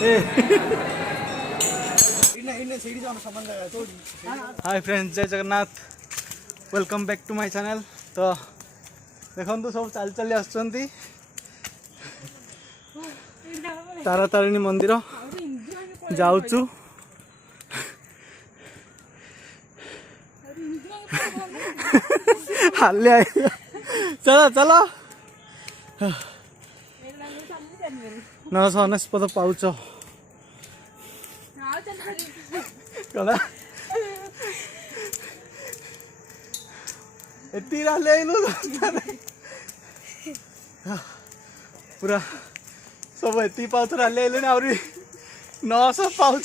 हाय friends, जय Jagannath, welcome back to my channel. तो देखो सब चल चली आसुंती तारातारिणी मंदिर जाऊचु। हाले चलो चलो 999 पाउच कला पूरा सब एति पाउच राले आहरी 900 पाउच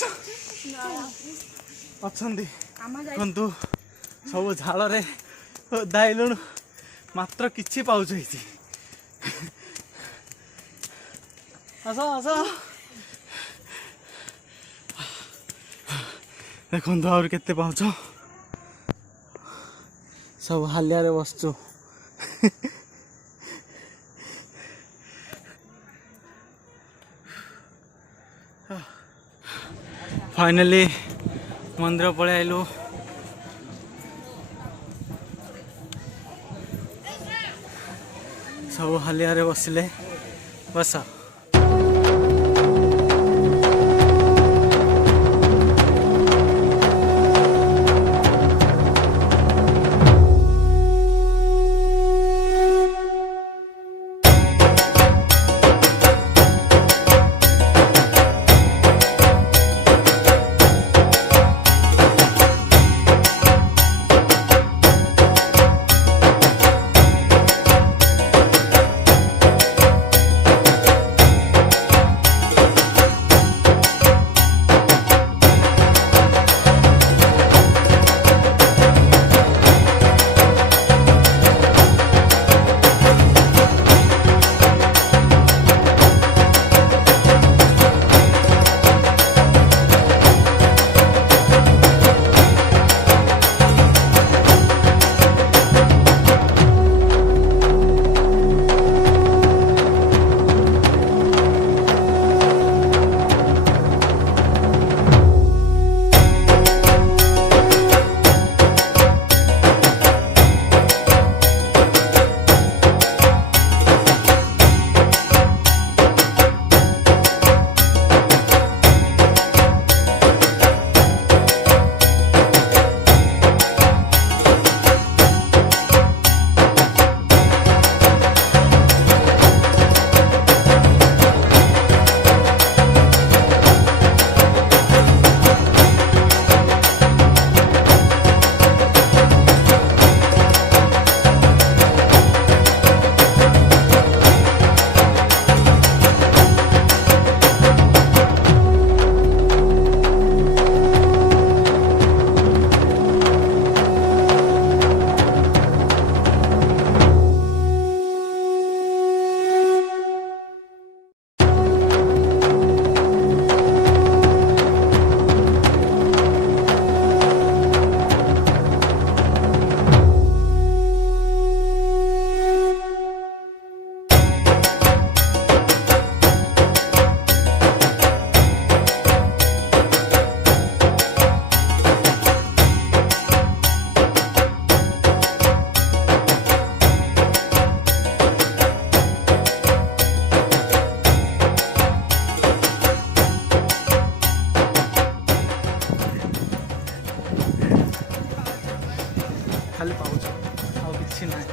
अच्छा देखु सब झाल दाइलु मात्र किछि पाउच होइछि। आस आस देखु आहुरी केते पाउच सब हालिया रे बसचु। फाइनली मंदिर पळे आइलु। सब हालिया रे बसिले बस। खाली पाउच आउ किछि नाही।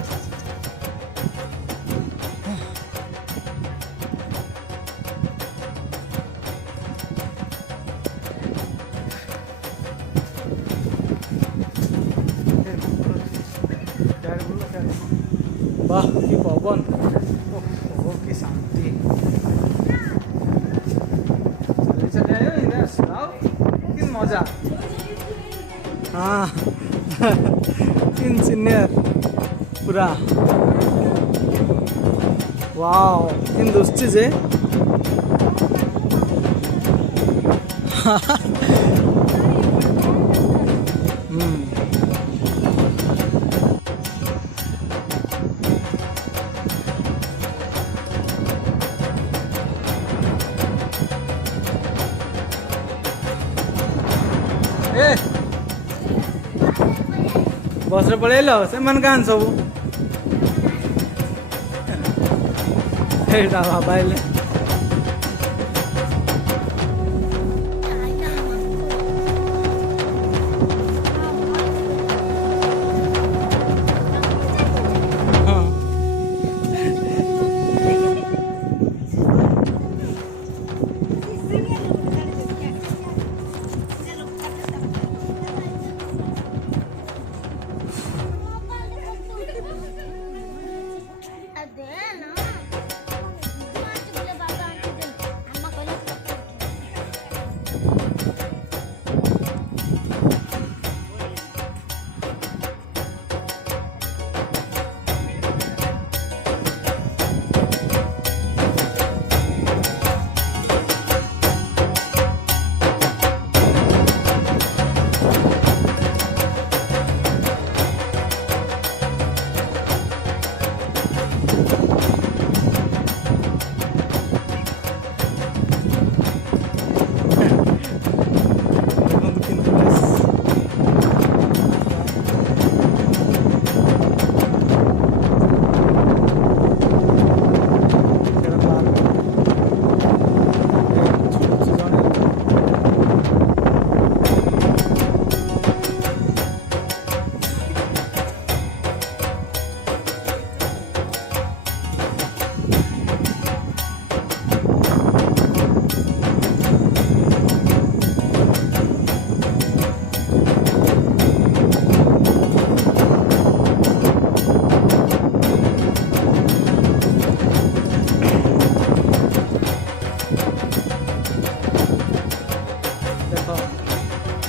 वाह की पवन, ओह की शांति। चले चले आयो इधर सुनाओ कि मजा। हाँ सीनियर पूरा वाव इन दोस्ती जे बस रे पळेलो से मन कान सब एटा बाबाइले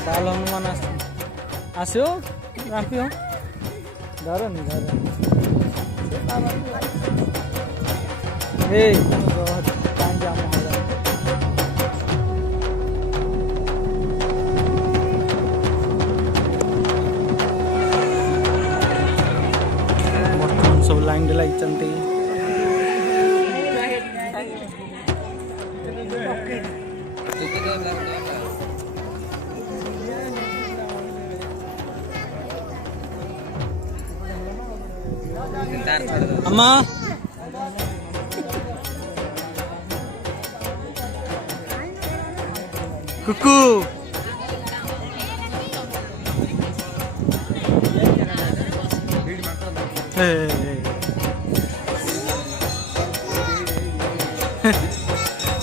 बाल हनुमान आसो राखी हो धर नि धर सब लाइन लगी अम्मा कुकू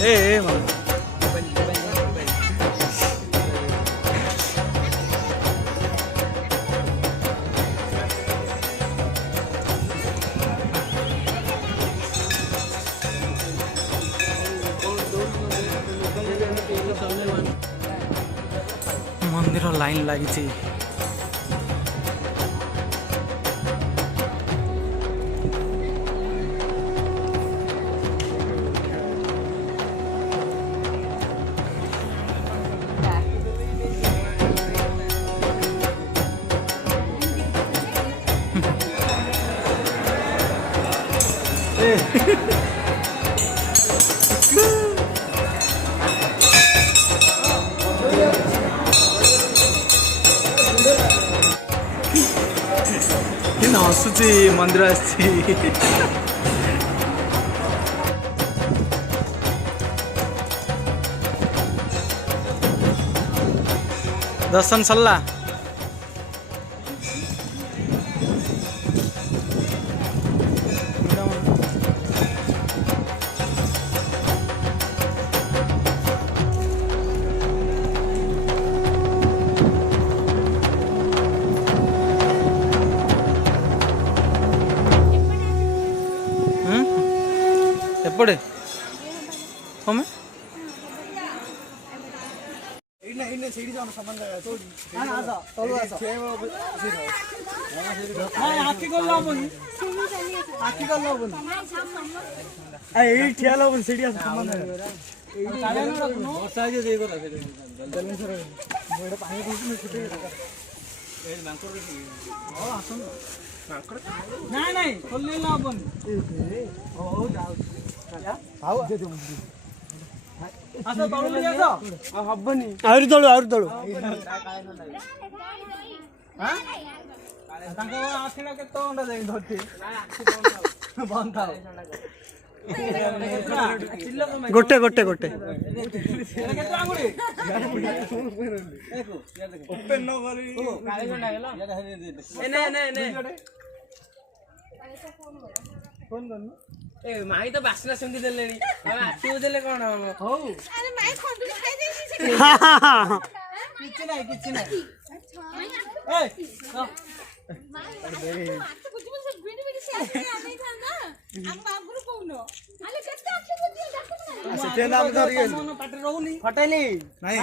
ए मामा मंदिर लाइन लगी हसुची मंदिर दर्शन सरला एपड़े हमें सीढ़ी जाओ सामान तो तलु आस आखि कर लाबनी आखि कर लाबनी ए ठिया लाबनी सीढ़ी आस सामान वर्षा जे दे करा जल्दी सर मोडे पानी पहुंची छुटे ए मांकर ओ आसन नहीं नहीं खोलले लाबनी ओ जाओ आओ दे दे ଆସ ତଳୁ ନେଇ ଆସ ଆଉ ହବନି ଆହୁରି ତଳୁ ତାଙ୍କ ଆଖିଟା କେତେ ଘଣ୍ଟା ଯାଇ ଧରିଛି ବନ୍ଦ ଥାଉ ଗୋଟେ କେତେ ଆଙ୍ଗୁଳି ଓପେନ ନ କରି ଫୋନ କରନୁ ଏ ମାଇ ତ ବାସ୍ନା ସେମିତି ଦେଲେଣି ଆଖିକୁ ଦେଲେ କଣ ହବ ହଉ ଆରେ ମାଇ ଖଣ୍ଡୁଲି ଖାଇ ଦେଇଛି ସେ କିଛି ନାହିଁ ଏ ମାଇ ହାତ ବୁଝିବୁ ସେ ଭିଡି ସେ ଆମେ ଥାନା ଆମ ଆଗରୁ କହୁନ ଆଲେ କେତେ ଆଖି ବୁଝି ଡାକୁନା ସେତେ ନାମ ଧରି ମନ ପାଟିରେ ରହୁନି ଫଟାଇଲି ନାଇଁ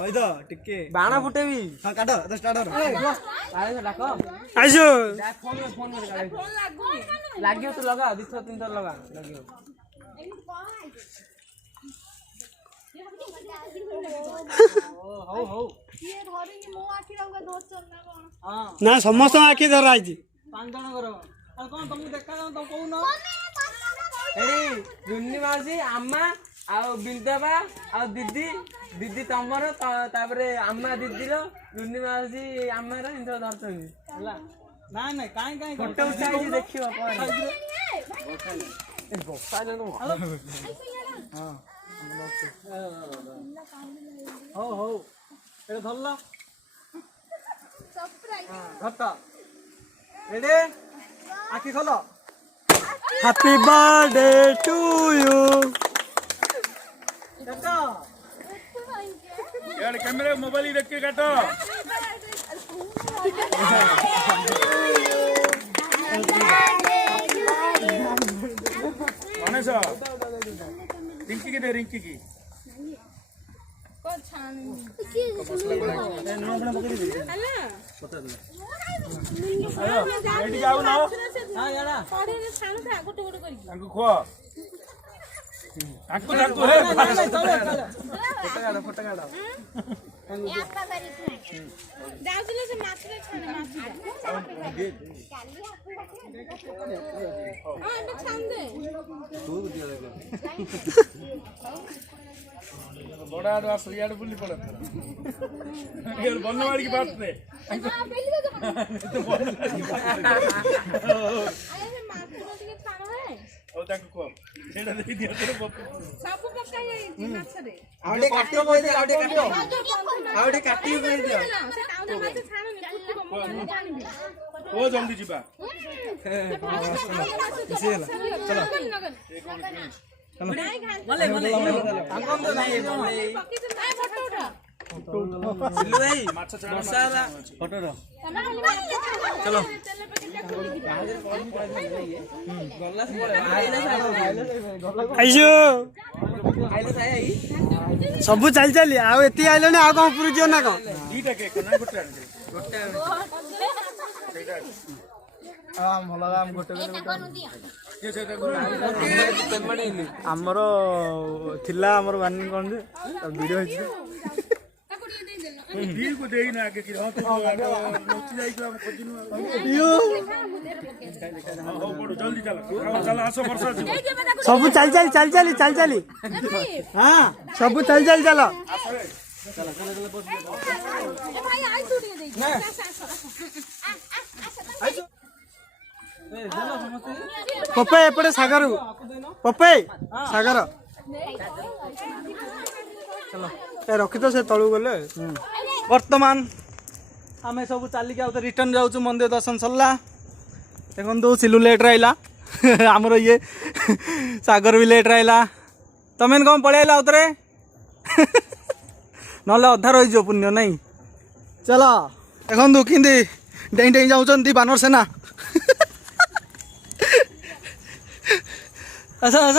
କହିଦ ଟିକେ ବାଣ ଫୁଟେବି ହଁ କାଟ ସ୍ଟାର୍ଟ କର ଆରେ ଡାକ ଆଇସୁ ଫୋନ ଲାଗୁନି ଲାଗିବ ତୁ ଲଗା 2 3 ଥର ଲଗା ଲାଗିବ ହଉ କିଏ ଧରିନି ମୋ ଆଖି ରହୁ가 ଧରଚନ ନା କଣ ନା ସମସ୍ତ ଆଖି ଧରା ହେଇଛି 5 ଜଣଙ୍କର ଆଉ କଣ ତମକୁ ଦେଖା ଯାଉ ତ କହୁନ ଏଡି ରୁନି ମାଉସୀ ଆମ୍ମା ଆଉ ବିନ୍ଦବା ଆଉ ଦିଦି ତମର ତାପରେ ଆମ୍ମା ଦିଦିର ରୁନି ମାଉସୀ ଆମ୍ମାର ଇନ୍ଦ ଧରଚନ୍ତି ହେଲା ନାଇଁ କାଇଁ ଫଟୋ ଉଠାଇଛି ଦେଖିବ ହଉ ଏଟା ଧରଲ ଧରତ ରେଡି ଆଖି ଖୋଲ हैप्पी बर्थडे टू यू यार कैमरे मोबाइल ही रख के काटो गणेश रिंकी की दे रिंकी की बड़ा आस यार बुल्ली पड़ा यार बनवाड़ी की बात पे ओ ताको को सेटा देखि दियो तो सब पक्का है माछ रे आउडे काटियो कहि दे आउडे काटियो कहि दियो से आउडे माछ छाणनी फुटको म जानिबी ओ जल्दी जिबा भले अंगम तो नहीं भले फोटो उठा सिल्लू भाई वर्षा फोटो रो चलो आइसु सब चल चली आउ एति आइलने आ कौन पुरी जियो ना कौन दीटा केक ना गोटे आमर थिला आमर वार्निंग कौन जे वीडियो दी को देई ना आगे कि हां तो नोची जाई तो हम खोजिनु यो हो बड़ जल्दी चल आसो वर्षा जी सब चल चली हां सब चल चलो ए भाई आई तू दे दे पप्पे एपटे सागर पप्पे सागर चलो ए रखी तो से तळु गले वर्तमान आमे सब चलिक आउ रिटर्न जाऊँ मंदिर दर्शन सरला देखो तो सिलू लेट रहा आमर ये सागर भी लेट रहा तमें कौन पलैला आउे ना अधा रही पुण्य नहीं चल देखो कि डेई डेई जाऊँ बानर सेना आस आस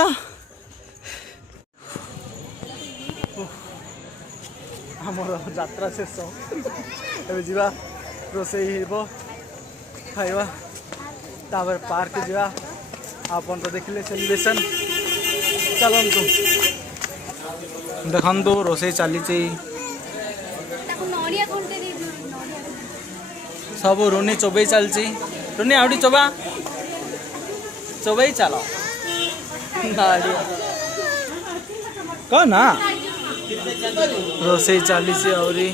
आमर यात्रा शेष ए जा रोसई खाइबा तापर पार्क जा आपन तो देखिले सेलिब्रेशन चलतु देखु रोसई चली सब रुनी चोबई चलती रुनी आउटी चोबा चोबई चल कह ना रोसई चली आहरी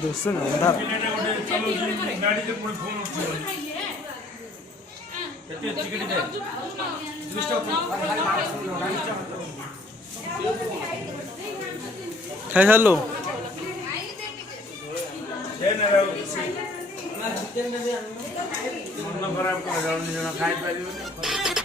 दोस्तों अंदर खाई सारो मन खराब कर खाई पार